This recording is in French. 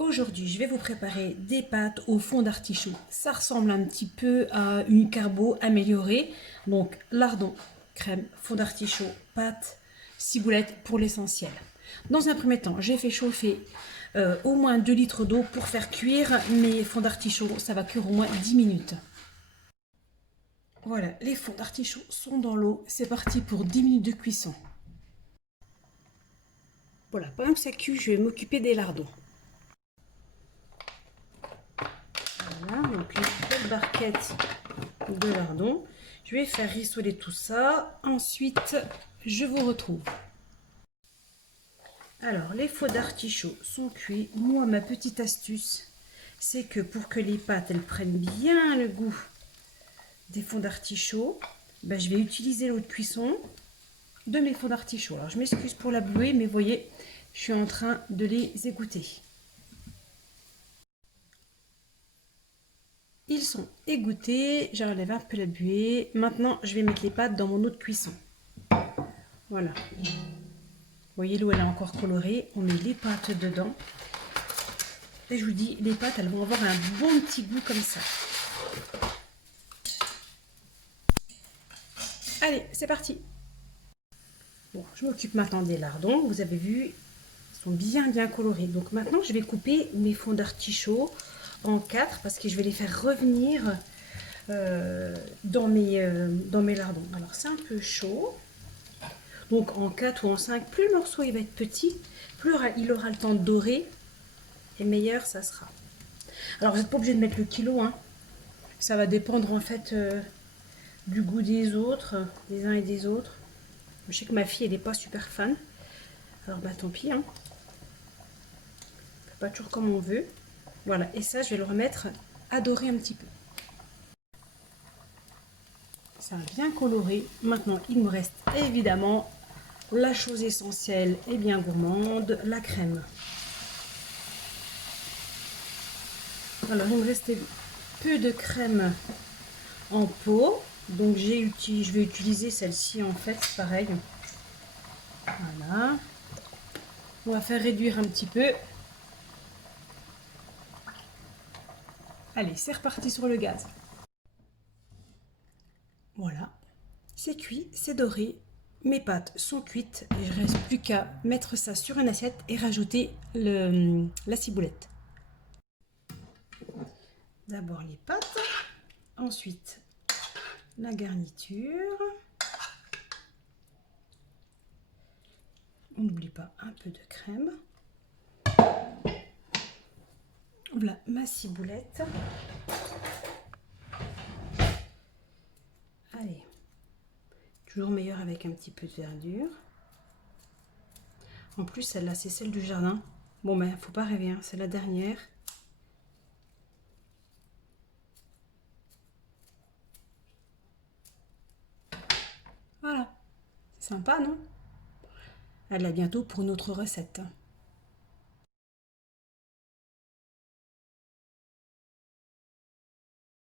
Aujourd'hui, je vais vous préparer des pâtes au fond d'artichaut. Ça ressemble un petit peu à une carbo améliorée. Donc, lardon, crème, fond d'artichaut, pâtes, ciboulette pour l'essentiel. Dans un premier temps, j'ai fait chauffer au moins 2 litres d'eau pour faire cuire mes fonds d'artichaut. Ça va cuire au moins 10 minutes. Voilà, les fonds d'artichaut sont dans l'eau. C'est parti pour 10 minutes de cuisson. Voilà, pendant que ça cuit, je vais m'occuper des lardons. Voilà, donc une belle barquette de lardons. Je vais faire rissoler tout ça. Ensuite, je vous retrouve. Alors, les faux d'artichaut sont cuits. Moi, ma petite astuce, c'est que pour que les pâtes elles prennent bien le goût des faux d'artichaut, je vais utiliser l'eau de cuisson de mes faux d'artichaut. Alors, je m'excuse pour la buée, mais vous voyez, je suis en train de les égoutter. Ils sont égouttés, j'enlève un peu la buée. Maintenant, je vais mettre les pâtes dans mon eau de cuisson. Voilà. Vous voyez, l'eau, elle est encore colorée. On met les pâtes dedans. Et je vous dis, les pâtes, elles vont avoir un bon petit goût comme ça. Allez, c'est parti. Bon, je m'occupe maintenant des lardons. Vous avez vu, ils sont bien colorés. Donc maintenant, je vais couper mes fonds d'artichaut en 4 parce que je vais les faire revenir dans mes lardons. Alors, c'est un peu chaud. Donc en 4 ou en 5, plus le morceau il va être petit, plus il aura le temps de dorer et meilleur ça sera. Alors vous n'êtes pas obligé de mettre le kilo, hein. Ça va dépendre en fait du goût des autres, des uns et des autres. Je sais que ma fille elle n'est pas super fan, alors tant pis, hein. On fait pas toujours comme on veut. Voilà, et ça je vais le remettre à dorer un petit peu. Ça a bien coloré. Maintenant il me reste évidemment la chose essentielle et bien gourmande, la crème. Alors il me restait peu de crème en pot, donc je vais utiliser celle-ci en fait, pareil. Voilà, on va faire réduire un petit peu. Allez, c'est reparti sur le gaz. Voilà, c'est cuit, c'est doré, mes pâtes sont cuites et je reste plus qu'à mettre ça sur une assiette et rajouter la ciboulette. D'abord les pâtes, ensuite la garniture. On n'oublie pas un peu de crème. Voilà ma ciboulette. Allez, toujours meilleur avec un petit peu de verdure. En plus, celle-là, c'est celle du jardin. Bon, faut pas rêver, hein, c'est la dernière. Voilà, c'est sympa, non? Allez, à bientôt pour une autre recette.